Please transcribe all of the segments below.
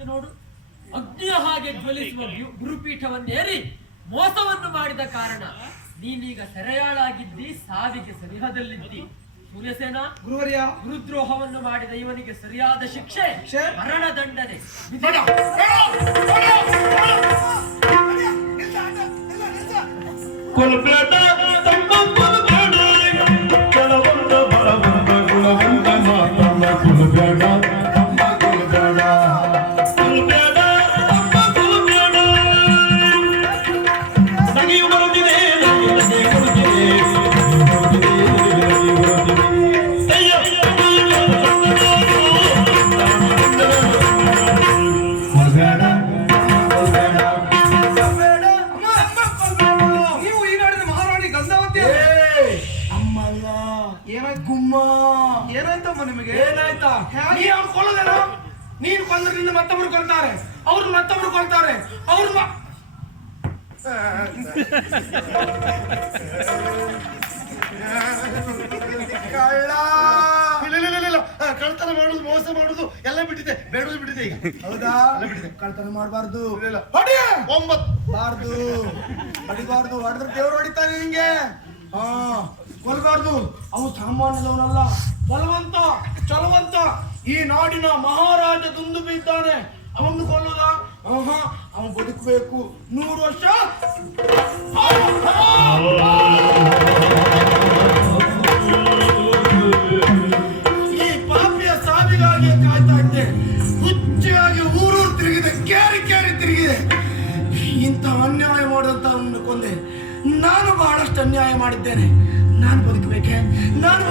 ಸ್ಥಿತಿ ನೋಡು ಅಗ್ನಿಯ ಹಾಗೆ ಜ್ವಲಿಸುವ ಗುರುಪೀಠವನ್ನೇರಿ ಮೋಸವನ್ನು ಮಾಡಿದ ಕಾರಣ ನೀನೀಗ ಸೆರೆಯಾಳಾಗಿದ್ದಿ ಸಾವಿಗೆ ಸನಿಹದಲ್ಲಿದ್ದಿ ಸೂರ್ಯಸೇನ ಗುರುವರ್ಯ ಗುರುದ್ರೋಹವನ್ನು ಮಾಡಿದ ಇವನಿಗೆ ಸರಿಯಾದ ಶಿಕ್ಷೆ ಮರಣ ದಂಡನೆ ಬೇಡ, ನೀನು ನಿನ್ನ ಮತ್ತೊಬ್ರು ಕೊಲ್ತಾರೆ. ಅವ್ರು ಮತ್ತೊಬ್ರು ಕೊಲ್ತಾರೆ. ಅವ್ರು ಕಳ್ಳ. ಇಲ್ಲ, ಇಲ್ಲ, ಇಲ್ಲ, ಇಲ್ಲ. ಆ, ಕಳ್ತನ ಮಾಡುದು ಮೋಸ ಮಾಡುದು ಎಲ್ಲ ಬಿಟ್ಟಿದೆ ಬೇಡದು ಬಿಟ್ಟಿದೆ ಈಗ. ಹೌದಾ? ಕಳ್ತನ ಮಾಡಬಾರ್ದು. ಇಲ್ಲ, ಇಲ್ಲ. ಹೊಡಿ! ಒಂಬತ್ತು. ಬಾರ್ದು. ಹೊಡಿಬಾರ್ದು. ಹೊಡೆದ್ರೆ ದೇವ್ರು ಹೊಡಿತಾನೆ ನಿಂಗೆ ಹಾ. ಕೊಲ್ಬಾರ್ದು. ಅವು ಸಾಮಾನ್ಯದವನಲ್ಲ. ಬಲವಂತ ಚಲವಂತ. ಈ ನಾಡಿನ ಮಹಾರಾಜ ದುಂದು ಬಿದ್ದಾನೆ ಅವನು ಕೊಲ್ಲುದ? ಆಹಾ, ಅವ ಬದುಕಬೇಕು. ನೂರು ವರ್ಷ? ಈ ಪಾಪಿಯ ಸಾವಿಗಾಗಿ ಕಾಯ್ತಾ ಇದ್ದೆ. ಹುಚ್ಚಾಗಿ ಊರೂರು ತಿರುಗಿದೆ, ಕೇರಿ ಕೇರಿ ತಿರುಗಿದೆ. ಇಂಥ ಅನ್ಯಾಯ ಮಾಡಿದಂತ ಅವನನ್ನು ನಾನು ಬಹಳಷ್ಟು ಅನ್ಯಾಯ ಮಾಡಿದ್ದೇನೆ. ನಾನು ಬದುಕಬೇಕೆ? ನಾನು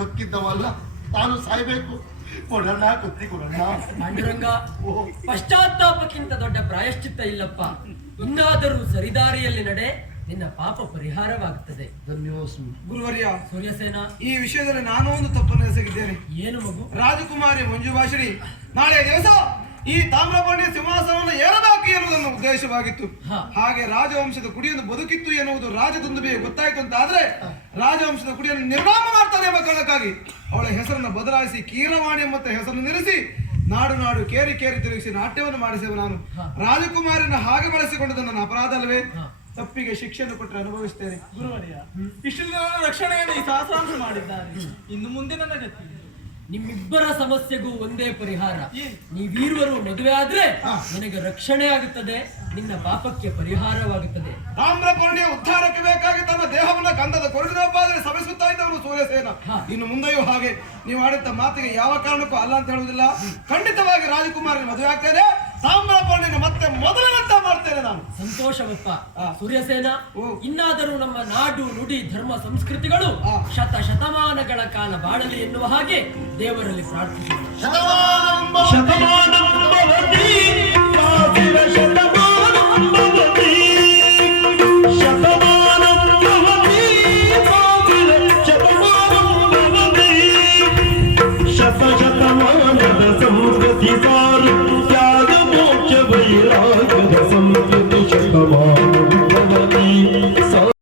ಹಕ್ಕಿದ್ದವಲ್ಲ ತಾನು ಸಾಯ್ಬೇಕು. ಕೊಡೋಣ ಕತ್ತಿ ಕೊಡೋಣ. ಪಾಂಡುರಂಗ ಪಶ್ಚಾತ್ತಾಪಕ್ಕಿಂತ ದೊಡ್ಡ ಪ್ರಾಯಶ್ಚಿತ್ತ ಇಲ್ಲಪ್ಪ. ಇನ್ನಾದರೂ ಸರಿದಾರಿಯಲ್ಲಿ ನಡೆ ನಿನ್ನ ಪಾಪ ಪರಿಹಾರವಾಗುತ್ತದೆ. ಗುರುವರ್ಯ ಸೂರ್ಯಸೇನ. ಈ ವಿಷಯದಲ್ಲಿ ನಾನು ಒಂದು ತಪ್ಪನ್ನು ಎಸಗಿದ್ದೇನೆ. ಏನು ಮಗು? ರಾಜಕುಮಾರಿ ಮಂಜು ಭಾಷಿಣಿ ನಾಳೆ ದಿವಸ ಈ ತಾಮ್ರಪಾಣಿ ಸಿಂಹಾಸನವನ್ನು ಏರಬೇಕು ಎನ್ನುವುದನ್ನು ಉದ್ದೇಶವಾಗಿತ್ತು. ಹಾ. ಹಾಗೆ ರಾಜವಂಶದ ಕುಡಿಯನ್ನು ಬದುಕಿತ್ತು ಎನ್ನುವುದು ರಾಜದೊಂದು ಗೊತ್ತಾಯಿತು ಅಂತ ಆದ್ರೆ ರಾಜವಂಶದ ಕುಡಿಯನ್ನು ನಿರ್ನಾಮ ಎಂಬ ಕಾರಣಕ್ಕಾಗಿ ಅವಳ ಹೆಸರನ್ನು ಬದಲಾಯಿಸಿ ಕೀರವಾಣಿ ಎಂಬ ಹೆಸರನ್ನು ನಿಲ್ಲಿಸಿ ನಾಡು ನಾಡು ಕೇರಿ ಕೇರಿ ತಿರುಗಿಸಿ ನಾಟ್ಯವನ್ನು ಮಾಡಿಸಿದ ನಾನು. ರಾಜಕುಮಾರಿನ ಹಾಗೆ ಬಳಸಿಕೊಂಡದ್ದು ನನ್ನ ಅಪರಾಧ ಅಲ್ವೇ ತಪ್ಪಿಗೆ ಶಿಕ್ಷೆಯನ್ನು ಕೊಟ್ಟರೆ ಅನುಭವಿಸ್ತೇನೆ. ಗುರುವರ್ಯ ಇಷ್ಟು ರಕ್ಷಣೆಯನ್ನು ಈ ಸಹಸ್ರಾಂಶ ಮಾಡಿದ್ದಾರೆ. ಇನ್ನು ಮುಂದೆ ನನ್ನ ಗತಿ ನಿಮ್ಮಿಬ್ಬರ ಸಮಸ್ಯೆಗೂ ಒಂದೇ ಪರಿಹಾರ? ನೀವೀರುವರು ಮದುವೆ ಆದ್ರೆ ನನಗೆ ರಕ್ಷಣೆ ಆಗುತ್ತದೆ ನಿನ್ನ ಪಾಪಕ್ಕೆ ಪರಿಹಾರವಾಗುತ್ತದೆ. ತಾಮ್ರಪರ್ಣಿಯ ಉದ್ಧಾರಕ್ಕೆ ಬೇಕಾಗಿ ತನ್ನ ದೇಹವನ್ನು ಗಂಧದ ಕೊರಡಿನೊಬ್ಬಾದರೆ ಸವಿಸುತ್ತಾ ಇದ್ದವನು ಸೂರ್ಯಸೇನ ಹಾ. ಇನ್ನು ಮುಂದೆಯೂ ಹಾಗೆ ನೀವು ಆಡಿದ ಮಾತಿಗೆ ಯಾವ ಕಾರಣಕ್ಕೂ ಅಲ್ಲ ಅಂತ ಹೇಳುವುದಿಲ್ಲ ಖಂಡಿತವಾಗಿ ರಾಜಕುಮಾರ್ ಮದುವೆ ಆಗ್ತದೆ ತಾಮ್ರಪರ್ಣಿನ ಮತ್ತೆ ಮೊದಲನಂತ ಮಾಡ್ತೇನೆ ನಾನು ಸಂತೋಷವಪ್ಪ ಆ. ಸೂರ್ಯಸೇನ ಓ. ಇನ್ನಾದರೂ ನಮ್ಮ ನಾಡು ನುಡಿ ಧರ್ಮ ಸಂಸ್ಕೃತಿಗಳು ಆ. ಶತ ಶತಮಾನಗಳ ಕಾಲ ಬಾಳಲಿ ಎನ್ನುವ ಹಾಗೆ ದೇವರಲ್ಲಿ ಪ್ರಾರ್ಥಿಸುತ್ತೇನೆ ಶತಮಾನಂ you're